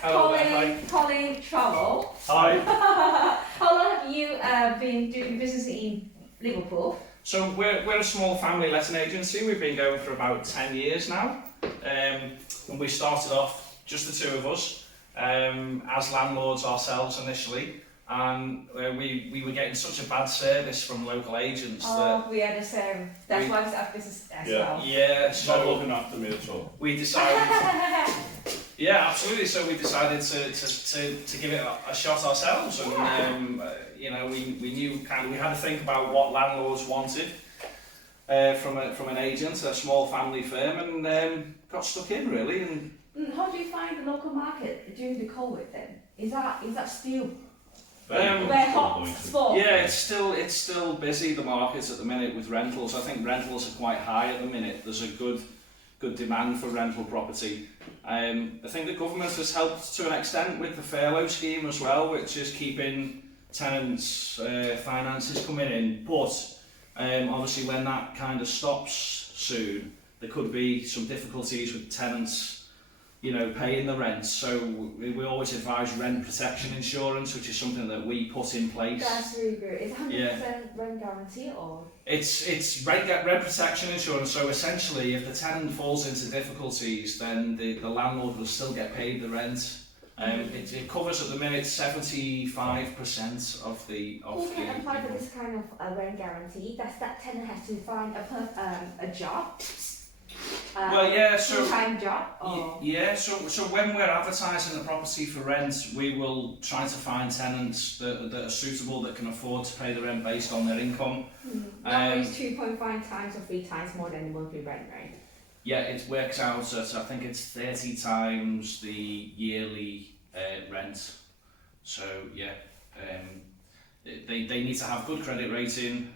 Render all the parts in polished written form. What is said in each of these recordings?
Colin Travel. Hi. How long have you been doing business in Liverpool? So we're a small family letting agency. We've been going for about 10 years now. And we started off just the two of us as landlords ourselves initially. And we were getting such a bad service from local agents that we are the same. That's why we have business as well. Yeah, Not so looking after me at all. we decided. Yeah, absolutely. So we decided to give it a shot ourselves, and you know, we knew we had to think about what landlords wanted from an agent, a small family firm, and got stuck in really. And how do you find the local market during the COVID then? Is that still Very hot spot? yeah, it's still busy, the market at the minute with rentals. I think rentals are quite high at the minute. There's a good demand for rental property. I think the government has helped to an extent with the furlough scheme as well, which is keeping tenants' finances coming in. But obviously when that kind of stops soon, there could be some difficulties with tenants, you know, paying the rent. So we always advise rent protection insurance, which is something that we put in place. That's really good. Is it 100% rent guarantee or? It's rent protection insurance. So essentially, if the tenant falls into difficulties, then the landlord will still get paid the rent. It covers at the minute 75% of the. Who can apply for this kind of rent guarantee? Does that tenant have to find a job? Well, yeah, so full-time job? Or? Yeah, so when we're advertising the property for rent, we will try to find tenants that are suitable, that can afford to pay the rent based on their income. Normally it's 2.5 times or 3 times more than the monthly rent, right? Yeah, it works out at, I think it's 30 times the yearly rent. So yeah, they need to have good credit rating.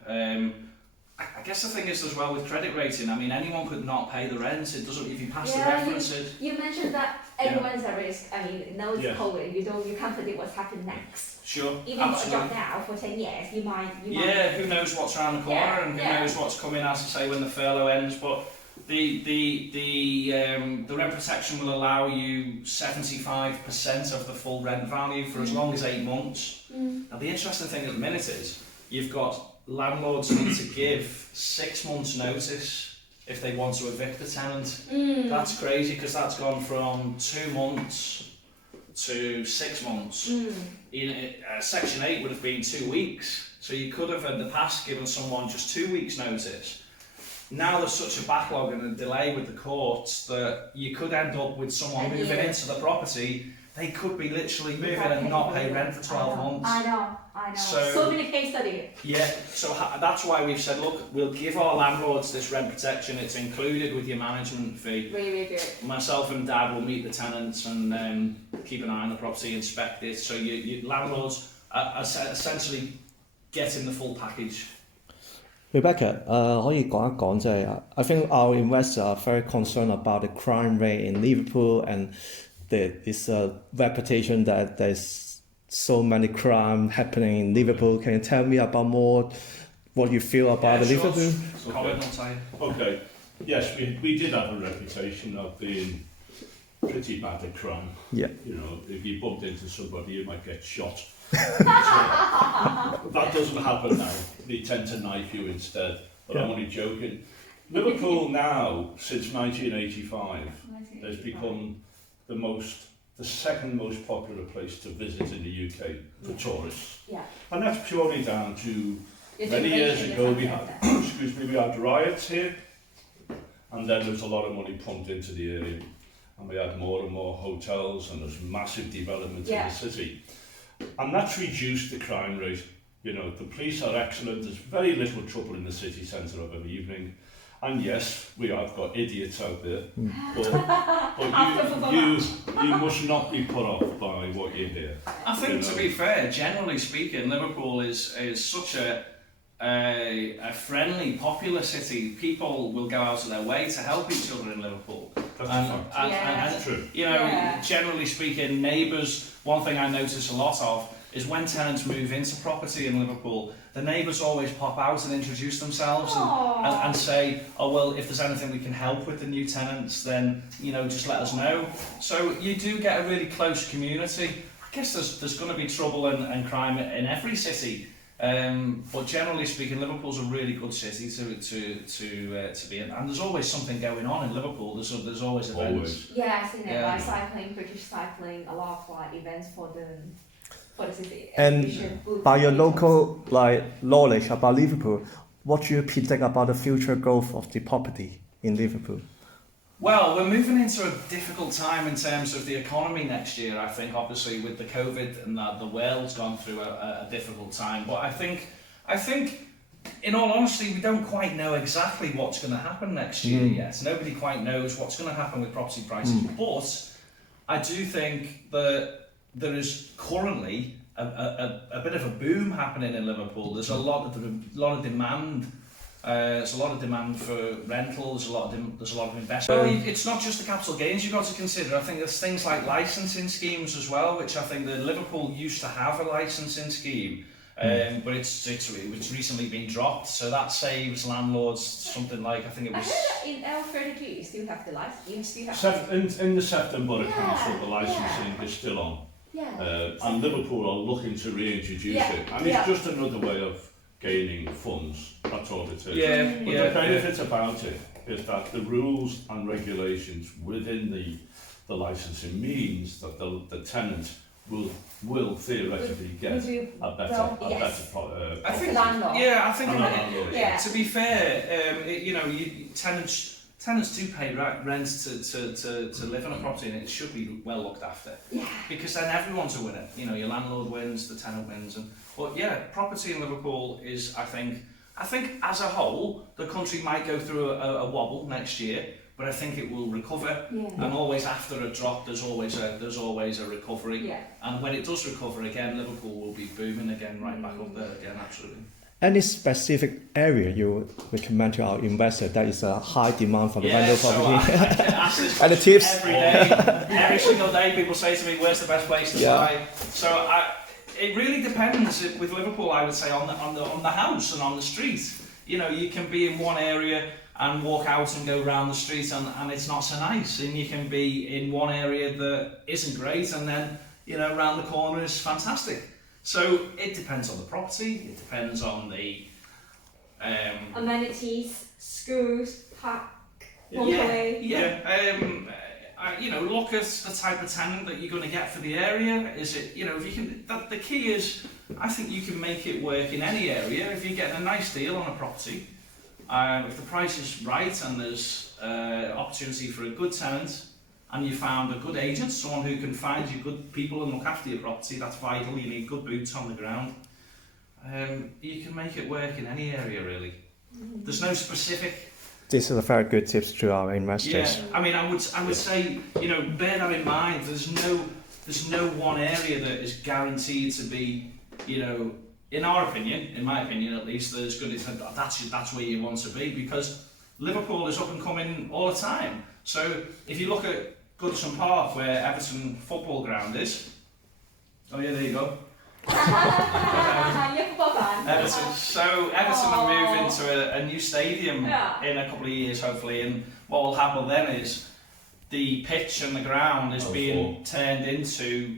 I guess the thing is as well with credit rating, I mean, anyone could not pay the rent. It doesn't, if you pass the references. You mentioned that everyone's at risk. I mean, now it's COVID, you can't predict what's happening next. Sure, even got a job now for 10 years, you might. Who knows what's around the corner, and who knows what's coming, as I say, when the furlough ends. But the rent protection will allow you 75% of the full rent value for as long as 8 months. Now the interesting thing at the minute is you've got landlords need to give 6 months notice if they want to evict the tenant. That's crazy, because that's gone from 2 months to 6 months. Section 8 would have been 2 weeks, so you could have in the past given someone just 2 weeks notice. Now there's such a backlog and a delay with the courts that you could end up with someone moving into the property. They could be literally moving and not pay rent for 12 months. I know. So many case studies. Yeah, so that's why we've said, look, we'll give our landlords this rent protection. It's included with your management fee. Really good. Myself and Dad will meet the tenants and keep an eye on the property, inspect it. So your landlords are essentially getting the full package. Rebecca, 可以講一講I think our investors are very concerned about the crime rate in Liverpool and this reputation that there's so many crime happening in Liverpool. Can you tell me about more what you feel about Liverpool? Okay. Yes, we did have a reputation of being pretty bad at crime. Yeah. You know, if you bumped into somebody, you might get shot. So, that doesn't happen now. They tend to knife you instead. But I'm only joking. Liverpool now, since 1985, has become the second most popular place to visit in the UK for tourists. Yeah. And that's purely down to many years ago we had riots here, and then there was a lot of money pumped into the area, and we had more and more hotels, and there's massive development in the city. And that's reduced the crime rate. You know, the police are excellent, there's very little trouble in the city centre of an evening. And yes, we have got idiots out there, but you must not be put off by what you hear. I think, to be fair, generally speaking, Liverpool is such a friendly, popular city. People will go out of their way to help each other in Liverpool. That's true. You know, generally speaking, neighbours. One thing I notice a lot of is when tenants move into property in Liverpool, the neighbours always pop out and introduce themselves and say, oh well, if there's anything we can help with the new tenants, then just let us know. So you do get a really close community. I guess there's going to be trouble and crime in every city, but generally speaking, Liverpool's a really good city to be in, and there's always something going on in Liverpool. There's always events. Always. Yeah, I've seen it, like cycling, British cycling, a lot of events for the city. And by your local knowledge about Liverpool, what do you predict about the future growth of the property in Liverpool? Well, we're moving into a difficult time in terms of the economy next year, I think, obviously with the COVID and that the world's gone through a difficult time. But I think, in all honesty, we don't quite know exactly what's going to happen next year yet. Nobody quite knows what's going to happen with property prices. But I do think that there is currently a bit of a boom happening in Liverpool. There's a lot of demand. There's a lot of demand for rentals. There's a lot of investment. Well, it's not just the capital gains you've got to consider. I think there's things like licensing schemes as well, which I think that Liverpool used to have a licensing scheme, but it's recently been dropped. So that saves landlords something like, I think it was. I heard that in L32 you still have the license. In the Sefton Borough Council, the licensing is still on. Yeah. And Liverpool are looking to reintroduce it. And it's just another way of gaining funds. That's all it is. But the benefit about it is that the rules and regulations within the licensing means that the tenant will theoretically get a better I think landlord. Yeah, I think Yeah. to be fair, tenants do pay rent to live in a property, and it should be well looked after. Yeah. Because then everyone's a winner. Your landlord wins, the tenant wins, but yeah, property in Liverpool is, I think as a whole, the country might go through a wobble next year, but I think it will recover. Yeah. And always after a drop, there's always a recovery. Yeah. And when it does recover again, Liverpool will be booming again, right back up there again, absolutely. Any specific area you recommend to our investor that is a high demand for the rental property? I ask this And the tips? every day, every single day, people say to me, "Where's the best place to buy?" So it really depends. With Liverpool, I would say on the house and on the street. You can be in one area and walk out and go around the street, and it's not so nice. And you can be in one area that isn't great, and then around the corner is fantastic. So it depends on the property. It depends on the amenities, schools, park, motorway. Look at the type of tenant that you're going to get for the area. Is it, if you can, the key is, I think you can make it work in any area. If you get a nice deal on a property, if the price is right and there's opportunity for a good tenant, and you found a good agent, someone who can find you good people and look after your property, that's vital. You need good boots on the ground. You can make it work in any area, really. There's no specific. This is a very good tips to our investors. Yeah, I mean, I would say, bear that in mind. There's no one area that is guaranteed to be, in my opinion at least, that's where you want to be, because Liverpool is up and coming all the time. So if you look at Goodison Park, where Everton football ground is, oh yeah, there you go. Everton. So Everton will move into a new stadium in a couple of years, hopefully, and what will happen then is the pitch and the ground is being turned into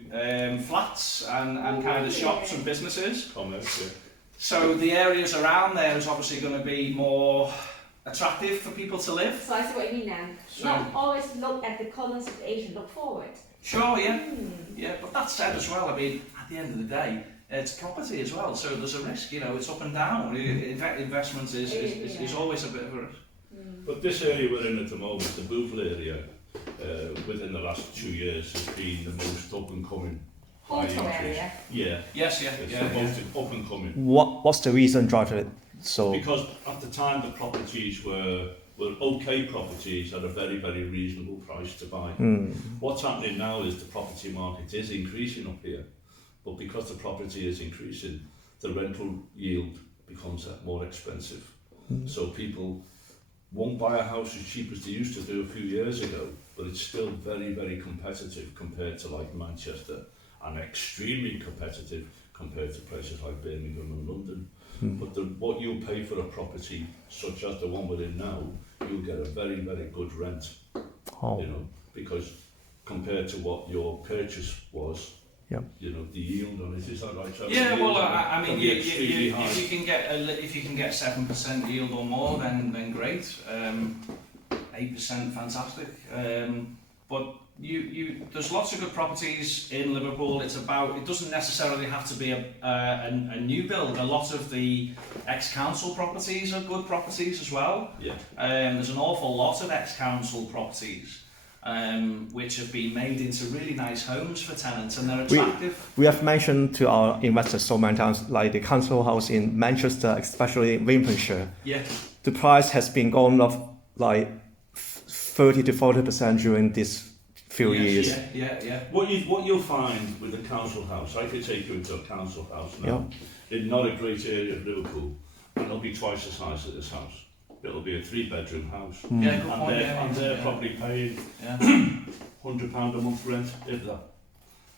flats and kind of shops and businesses. So the areas around there is obviously going to be more attractive for people to live. So I see what you mean now. Not always look at the corners of the Asian, look forward. Sure, yeah. Yeah, but that said as well, I mean, at the end of the day, it's property as well, so there's a risk, it's up and down. Investment is always a bit of a risk. But this area we're in at the moment, the Bootle area, within the last 2 years has been the most up and coming. Hotel area. Yeah. Yes, yeah. It's the most up and coming. What's the reason driving it? So because at the time the properties were okay properties at a very, very reasonable price to buy. What's happening now is the property market is increasing up here, but because the property is increasing, the rental yield becomes more expensive. So people won't buy a house as cheap as they used to do a few years ago, but it's still very, very competitive compared to like Manchester and extremely competitive compared to places like Birmingham and London. But what you'll pay for a property such as the one we're in now, you'll get a very, very good rent. You know, because compared to what your purchase was, you know, the yield on it, is that right? So yeah, well, I mean, if you can get 7% yield or more, then great. 8%, fantastic. But there's lots of good properties in Liverpool. It doesn't necessarily have to be a new build. A lot of the ex-council properties are good properties as well. Yeah. There's an awful lot of ex-council properties which have been made into really nice homes for tenants, and they're attractive. We have mentioned to our investors so many times, like the council house in Manchester, especially Lincolnshire. Yeah. The price has been going up like 30 to 40% during this few years. Yeah. What you'll find with a council house, I could take you into a council house now, in not a great area of Liverpool, and it'll be twice the size of this house. It'll be a 3-bedroom house. Yeah, good point. And they're probably paying £100 a month rent, if that,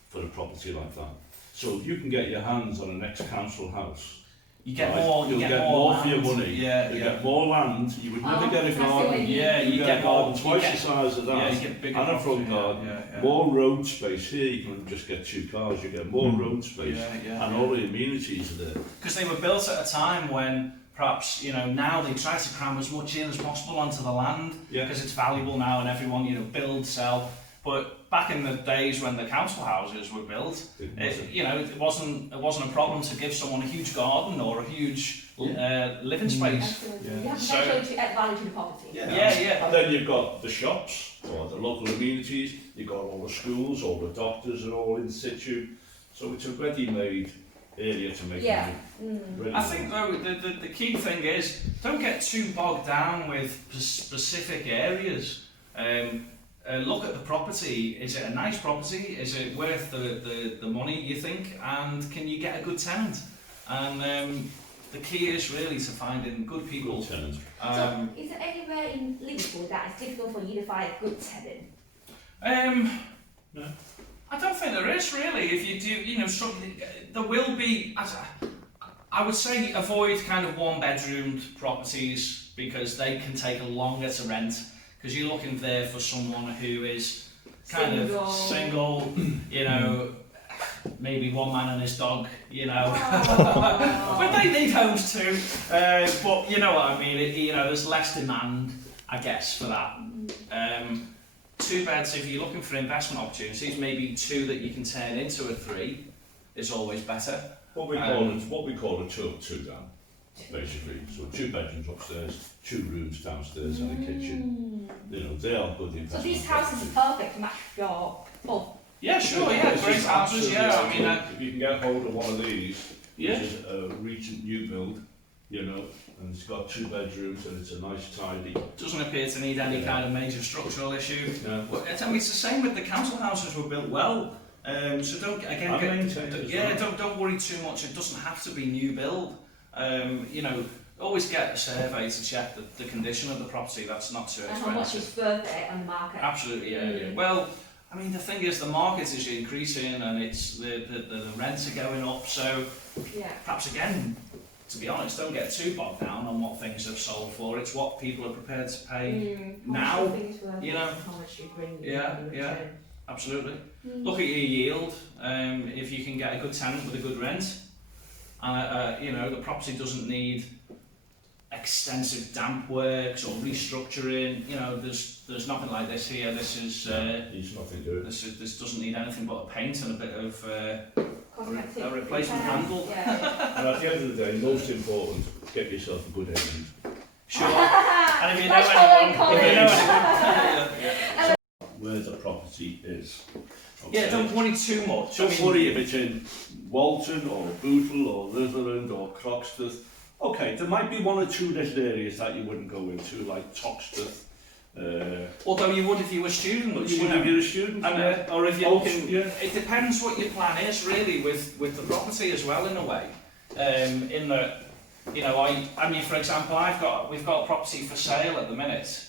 for a property like that. So if you can get your hands on an ex-council house, you get right, more. You'll get more for your money. You get more land. You would never get a garden. You get a garden twice the size of that. You get bigger and a front garden. More road space. Here you can just get 2 cars. You get more road space, and all the amenities are there. Because they were built at a time when perhaps, you know, now they try to cram as much in as possible onto the land because it's valuable now, and everyone, you know, build, sell. But back in the days when the council houses were built, it wasn't a problem to give someone a huge garden or a huge living space. Absolutely. You have potential to add value to the property. Yeah. And then you've got the shops or the local amenities. You've got all the schools, all the doctors are all in situ. So it's a ready-made area to make money. Really. I think though the key thing is don't get too bogged down with specific areas. Look at the property. Is it a nice property? Is it worth the money you think? And can you get a good tenant? And the key is really to finding good people. Good tenant. So is there anywhere in Liverpool that is difficult for you to find a good tenant? No. I don't think there is really. If you do, you know, there will be. I would say avoid kind of 1-bedroomed properties because they can take longer to rent. Because you're looking there for someone who is kind of single, you know, maybe one man and his dog, you know. But they need homes too. But you know what I mean. You know, there's less demand, I guess, for that. 2 beds, if you're looking for investment opportunities, maybe 2 that you can turn into a 3 is always better. What we call a 2-up-2 down, basically. So 2 bedrooms upstairs, 2 rooms downstairs, and a kitchen. You know, they are good investment. So these houses is perfect match for both. Yeah, sure. Yeah, great houses. Yeah, I mean, if you can get hold of one of these, which is a recent new build, you know, and it's got 2 bedrooms and it's a nice tidy. Doesn't appear to need any kind of major structural issue. No. Well, it's the same with the council houses were built well. So don't worry too much. It doesn't have to be new build. You know, always get a survey to check the condition of the property. That's not too expensive. And how much is worth it on the market? Absolutely, yeah. Well, I mean, the thing is, the market is increasing and it's the rents are going up. So perhaps again, to be honest, don't get too bogged down on what things have sold for. It's what people are prepared to pay now. You know, how much you bring absolutely. Look at your yield. If you can get a good tenant with a good rent, you know, the property doesn't need extensive damp works or restructuring. You know, there's nothing like this here. This is needs nothing to it. This doesn't need anything but a paint and a bit of a replacement handle. And at the end of the day, most important, get yourself a good agent. Sure. And if you know anyone, where the property is. Okay. Yeah, don't worry too much. Don't worry if it's in Walton or Bootle or Rutherland or Croxteth. Okay, there might be 1 or 2 little areas that you wouldn't go into, like Toxteth. Although you would if you were a student. You would if you're a student. And, or if you're looking, it depends what your plan is really with the property as well in a way. In that, you know, I mean, for example, we've got a property for sale at the minute.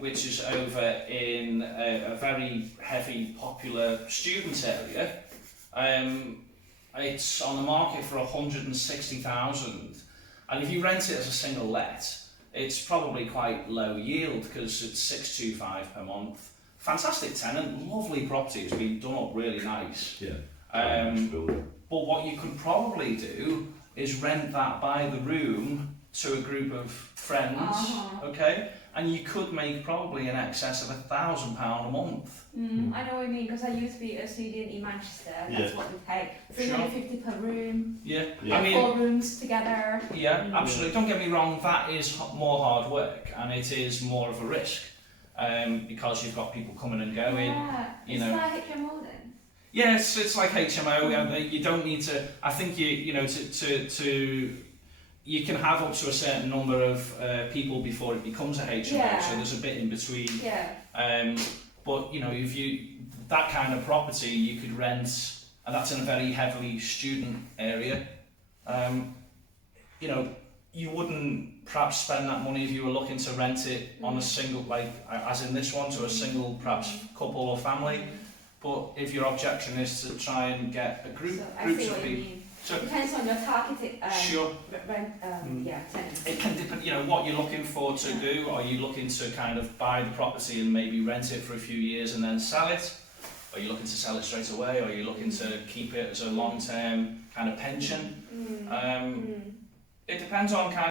Which is over in a very heavy, popular student area, It's on the market for 160,000, and if you rent it as a single let, it's probably quite low yield because it's 625 per month. Fantastic tenant, lovely property. It's been done up really nice. Yeah. But what you could probably do is rent that by the room to a group of friends, okay? And you could make probably in excess of £1,000 a month. I know what you mean, because I used to be a student in Manchester. That's what we pay. 350 per room. Yeah. Yeah. I mean, 4 rooms together. Yeah, absolutely. Don't get me wrong, that is more hard work and it is more of a risk because you've got people coming and going. Yeah, You it's know. like HMO then. Yes, it's like HMO. You don't need to. I think you know to you can have up to a certain number of people before it becomes a HMO. Yeah. So there's a bit in between. Yeah. But you know, if you that kind of property, you could rent, and that's in a very heavily student area. You know, you wouldn't perhaps spend that money if you were looking to rent it on a single, like as in this one, to a single perhaps couple or family. But if your objection is to try and get a group, So I groups see of what you people, mean. so Depends on your targeted sure, rent, tenants. it can depend. You know what you're looking for to do. Are you looking to kind of buy the property and maybe rent it for a few years and then sell it? Are you looking to sell it straight away? Or are you looking to keep it as a long-term kind of pension? It depends on kind